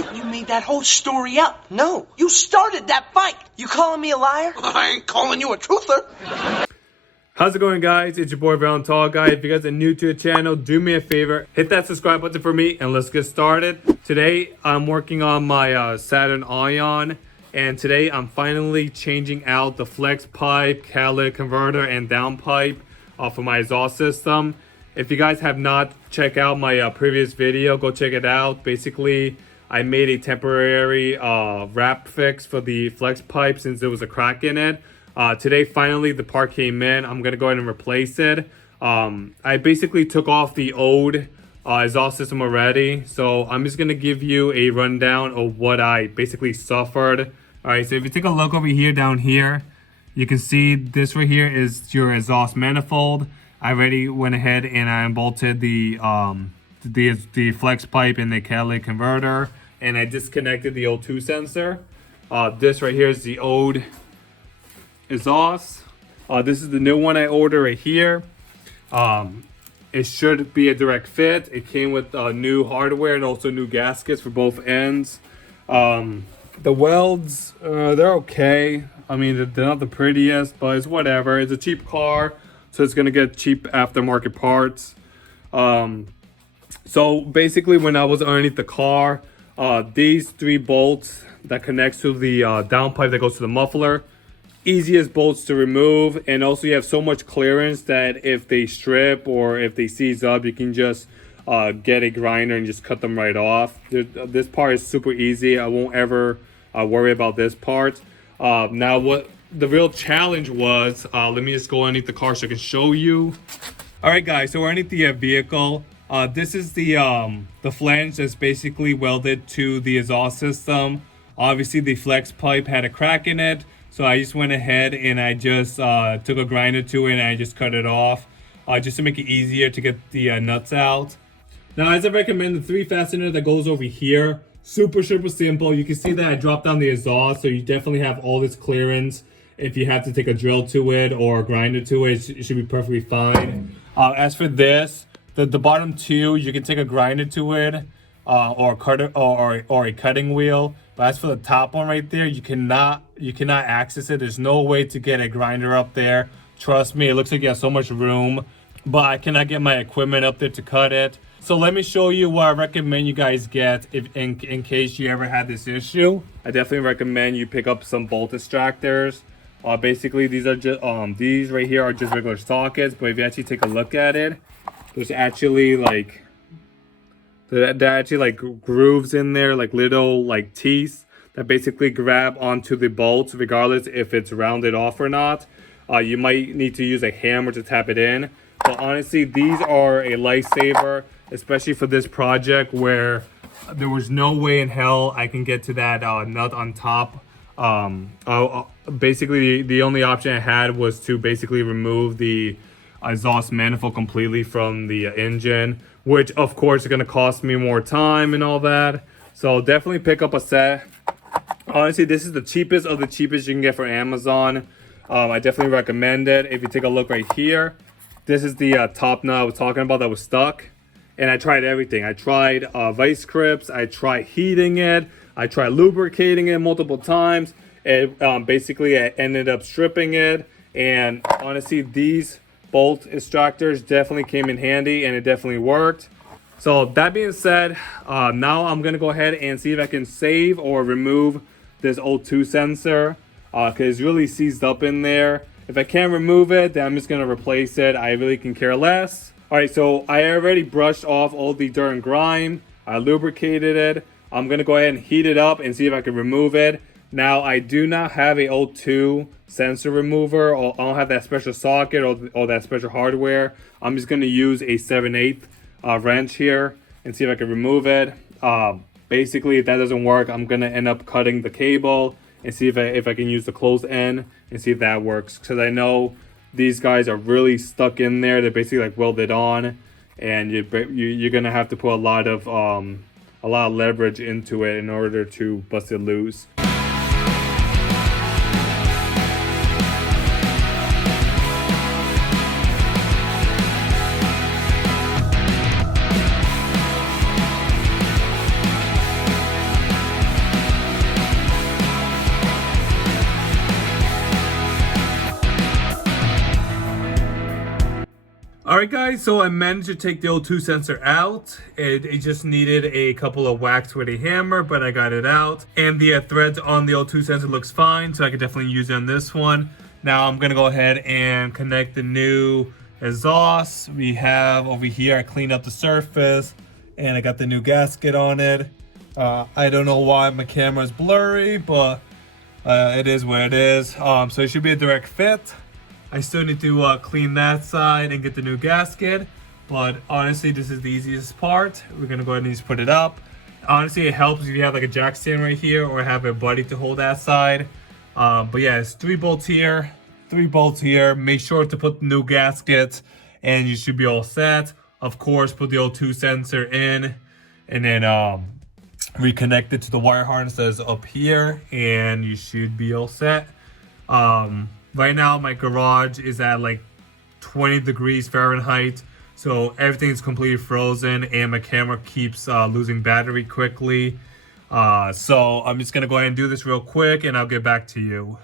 admit you made that whole story up. No. You started that fight. You calling me a liar? I ain't calling you a truther. How's it going, guys? It's your boy Tall Guy. If you guys are new to the channel, do me a favor, hit that subscribe button for me and let's get started. Today I'm working on my Saturn Ion, and today I'm finally changing out the flex pipe, catalytic converter, and downpipe for my exhaust system. If you guys have not checked out my previous video, go check it out. Basically, I made a temporary wrap fix for the flex pipe since there was a crack in it. Today, finally, the part came in. I'm going to go ahead and replace it. I basically took off the old exhaust system already. So I'm just going to give you a rundown of what I basically suffered. All right, so if you take a look over here, down here, you can see this right here is your exhaust manifold. I already went ahead and I unbolted the flex pipe and the catalytic converter. And I disconnected the O2 sensor. This right here is the old exhaust. This is the new one I ordered right here. It should be a direct fit. It came with new hardware and also new gaskets for both ends. The welds, they're okay. I mean, they're not the prettiest, but it's whatever. It's a cheap car, so it's gonna get cheap aftermarket parts. So basically, when I was underneath the car, these 3 bolts that connects to the downpipe that goes to the muffler, easiest bolts to remove, and also you have so much clearance that if they strip or if they seize up, you can just get a grinder and just cut them right off. This part is super easy. I won't ever worry about this part. Now what the real challenge was, let me just go underneath the car so I can show you. All right, guys, so we're underneath the vehicle. This is the flange that's basically welded to the exhaust system. Obviously the flex pipe had a crack in it, so I just went ahead and I just took a grinder to it and I just cut it off just to make it easier to get the nuts out. Now, as I recommend, the 3 fastener that goes over here, super simple. You can see that I dropped down the exhaust, so you definitely have all this clearance. If you have to take a drill to it or a grinder to it, it should be perfectly fine. As for this, the bottom 2, you can take a grinder to it or a cutting wheel. But as for the top one right there, you cannot access it. There's no way to get a grinder up there. Trust me, it looks like you have so much room, but I cannot get my equipment up there to cut it. So let me show you what I recommend you guys get if in case you ever had this issue. I definitely recommend you pick up some bolt extractors. Basically, these are just these right here are just regular sockets, but if you actually take a look at it, there's actually like grooves in there, like little like teeth that basically grab onto the bolts regardless if it's rounded off or not. You might need to use a hammer to tap it in, but honestly these are a lifesaver, especially for this project where there was no way in hell I can get to that nut on top. Basically the only option I had was to basically remove the exhaust manifold completely from the engine, which of course is going to cost me more time and all that. So definitely pick up a set. Honestly, this is the cheapest of the cheapest you can get for Amazon. I definitely recommend it. If you take a look right here, this is the top nut I was talking about that was stuck, and I tried everything. I tried vice grips, I tried heating it, I tried lubricating it multiple times, and basically I ended up stripping it. And honestly, these bolt extractors definitely came in handy and it definitely worked. So that being said, now I'm gonna go ahead and see if I can save or remove this O2 sensor because it's really seized up in there. If I can't remove it, then I'm just gonna replace it. I really can care less. All right, so I already brushed off all the dirt and grime. I lubricated it. I'm gonna go ahead and heat it up and see if I can remove it. Now, I do not have a O2 sensor remover, or I don't have that special socket or that special hardware. I'm just going to use a 7/8 wrench here and see if I can remove it. Basically, if that doesn't work, I'm going to end up cutting the cable and see if I can use the closed end and see if that works. Because I know these guys are really stuck in there. They're basically like welded on, and you're going to have to put a lot of leverage into it in order to bust it loose. Alright guys, so I managed to take the O2 sensor out. It just needed a couple of whacks with a hammer, but I got it out. And the threads on the O2 sensor looks fine, so I could definitely use it on this one. Now I'm gonna go ahead and connect the new exhaust. We have over here, I cleaned up the surface and I got the new gasket on it. I don't know why my camera is blurry, but it is what it is. So it should be a direct fit. I still need to clean that side and get the new gasket, but honestly, this is the easiest part. We're gonna go ahead and just put it up. Honestly, it helps if you have like a jack stand right here or have a buddy to hold that side. But yeah, it's 3 bolts here, 3 bolts here. Make sure to put the new gasket and you should be all set. Of course, put the O2 sensor in and then reconnect it to the wire harness that is up here and you should be all set. Right now, my garage is at like 20 degrees Fahrenheit, so everything's completely frozen and my camera keeps losing battery quickly. So I'm just gonna go ahead and do this real quick and I'll get back to you.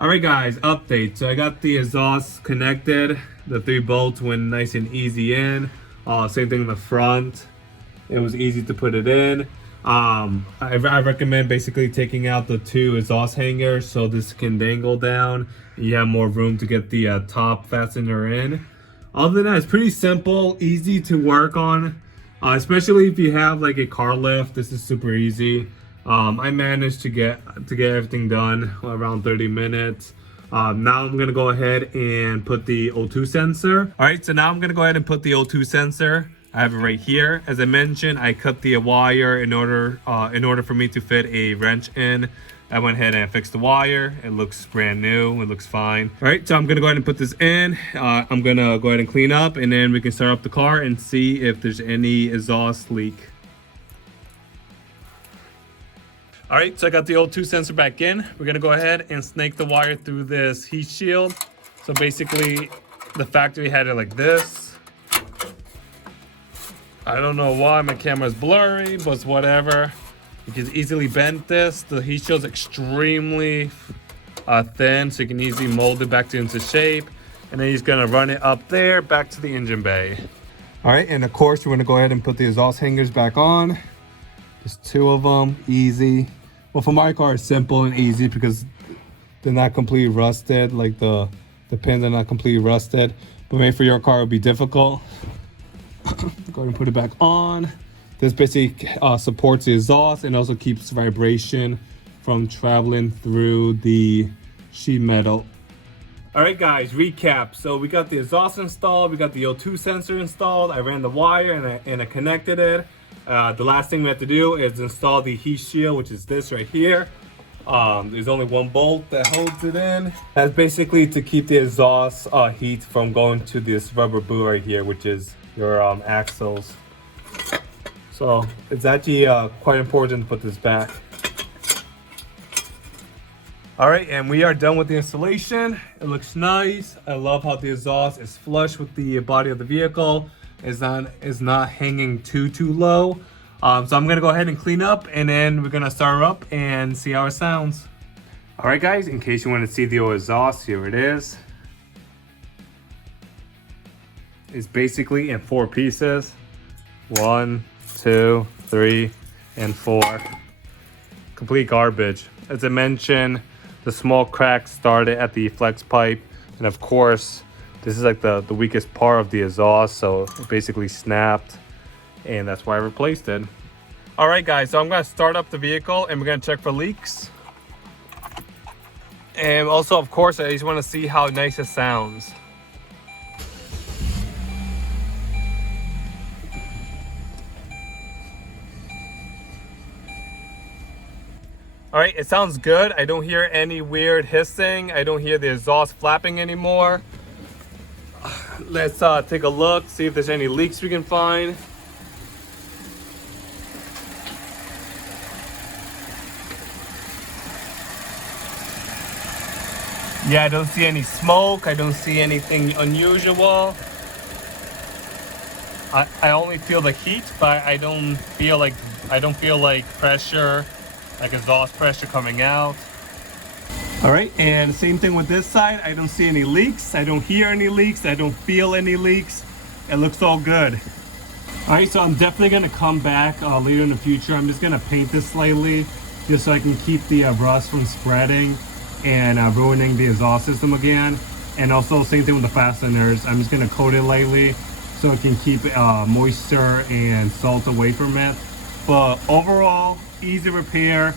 Alright guys, update. So I got the exhaust connected. The 3 bolts went nice and easy in. Same thing in the front. It was easy to put it in. I recommend basically taking out the 2 exhaust hangers so this can dangle down. You have more room to get the top fastener in. Other than that, it's pretty simple, easy to work on. Especially if you have like a car lift, this is super easy. I managed to get everything done around 30 minutes. Now I'm gonna go ahead and put the O2 sensor. All right, so now I'm gonna go ahead and put the O2 sensor. I have it right here. As I mentioned, I cut the wire in order for me to fit a wrench in. I went ahead and fixed the wire. It looks brand new. It looks fine. All right, so I'm gonna go ahead and put this in. I'm gonna go ahead and clean up, and then we can start up the car and see if there's any exhaust leak. All right, so I got the O2 sensor back in. We're gonna go ahead and snake the wire through this heat shield. So basically, the factory had it like this. I don't know why my camera is blurry, but it's whatever. You can easily bend this. The heat shield's extremely thin, so you can easily mold it back into shape. And then he's gonna run it up there, back to the engine bay. All right, and of course, we're gonna go ahead and put the exhaust hangers back on. Just 2 of them, easy. Well, for my car, it's simple and easy because they're not completely rusted. Like the pins are not completely rusted. But maybe for your car, it would be difficult. Go ahead and put it back on. This basically supports the exhaust and also keeps vibration from traveling through the sheet metal. All right, guys, recap. So we got the exhaust installed. We got the O2 sensor installed. I ran the wire and I connected it. The last thing we have to do is install the heat shield, which is this right here. There's only 1 bolt that holds it in. That's basically to keep the exhaust heat from going to this rubber boot right here, which is your axles. So it's actually quite important to put this back. All right, and we are done with the installation. It looks nice. I love how the exhaust is flush with the body of the vehicle. It's not hanging too low. So I'm gonna go ahead and clean up, and then we're gonna start her up and see how it sounds. All right, guys, in case you want to see the exhaust, here it is. It's basically in 4 pieces. 1, 2, 3, and 4. Complete garbage. As I mentioned, the small crack started at the flex pipe, and of course, this is like the weakest part of the exhaust, so it basically snapped, and that's why I replaced it. All right, guys, so I'm gonna start up the vehicle, and we're gonna check for leaks. And also, of course, I just want to see how nice it sounds. All right, it sounds good. I don't hear any weird hissing. I don't hear the exhaust flapping anymore. Let's take a look, see if there's any leaks we can find. Yeah, I don't see any smoke. I don't see anything unusual. I only feel the heat, but I don't feel like pressure, like exhaust pressure coming out. All right, and same thing with this side. I don't see any leaks. I don't hear any leaks. I don't feel any leaks. It looks all good. All right, so I'm definitely gonna come back later in the future. I'm just gonna paint this slightly, just so I can keep the rust from spreading and ruining the exhaust system again. And also same thing with the fasteners. I'm just gonna coat it lightly so it can keep moisture and salt away from it. But overall, easy repair.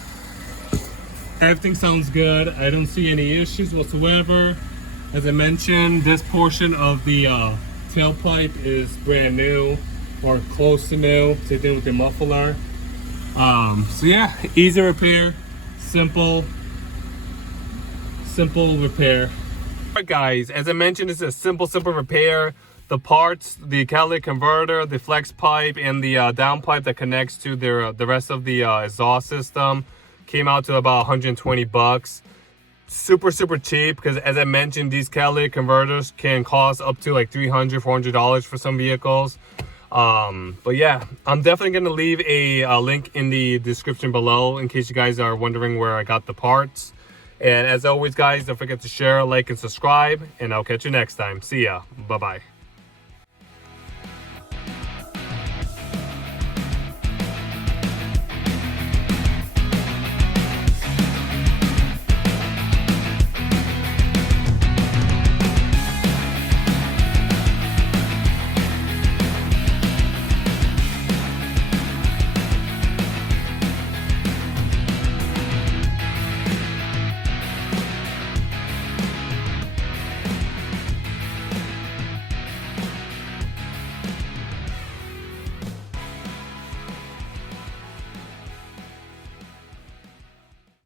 Everything sounds good. I don't see any issues whatsoever. As I mentioned, this portion of the tailpipe is brand new or close to new. Same thing with the muffler. So yeah, easy repair, simple repair. All right, guys, as I mentioned, it's a simple repair. The parts, the catalytic converter, the flex pipe, and the downpipe that connects to the rest of the exhaust system came out to about 120 bucks. Super cheap, because as I mentioned, these catalytic converters can cost up to like $300, $400 for some vehicles. But yeah, I'm definitely gonna leave a link in the description below in case you guys are wondering where I got the parts. And as always, guys, don't forget to share, like, and subscribe, and I'll catch you next time. See ya. Bye-bye.